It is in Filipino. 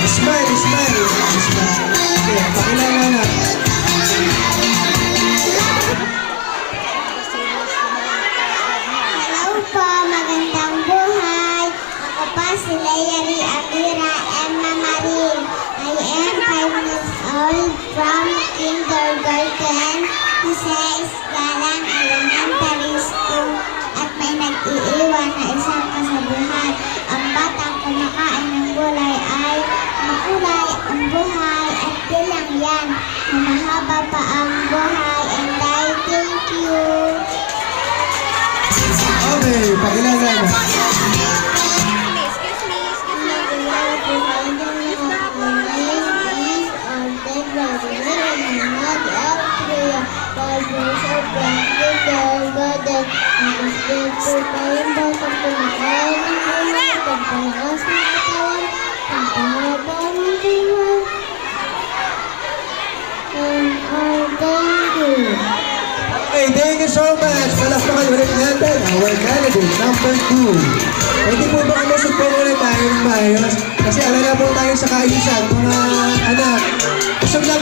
Smile, smile. Okay, pakilala na. Hello po, magandang buhay. Ako pa si Layari Amira Emma Marin. I am 5 years old from kindergarten, Jose Galang Elementary School, at may nag-iiwan na isang kasabihan. Ang batang kumakain ng gulay ay makulay ang buhay at di lang yan, na mahaba pa ang buhay. And I thank you. Okay, pakilala na. Okay, thank you so much. Palakpakan ulit natin our candidate number 2. Pwede po ba kami sugpong ulit tayo ng maayos? Kasi alala po tayo sa kaayusan, mga anak. Busog na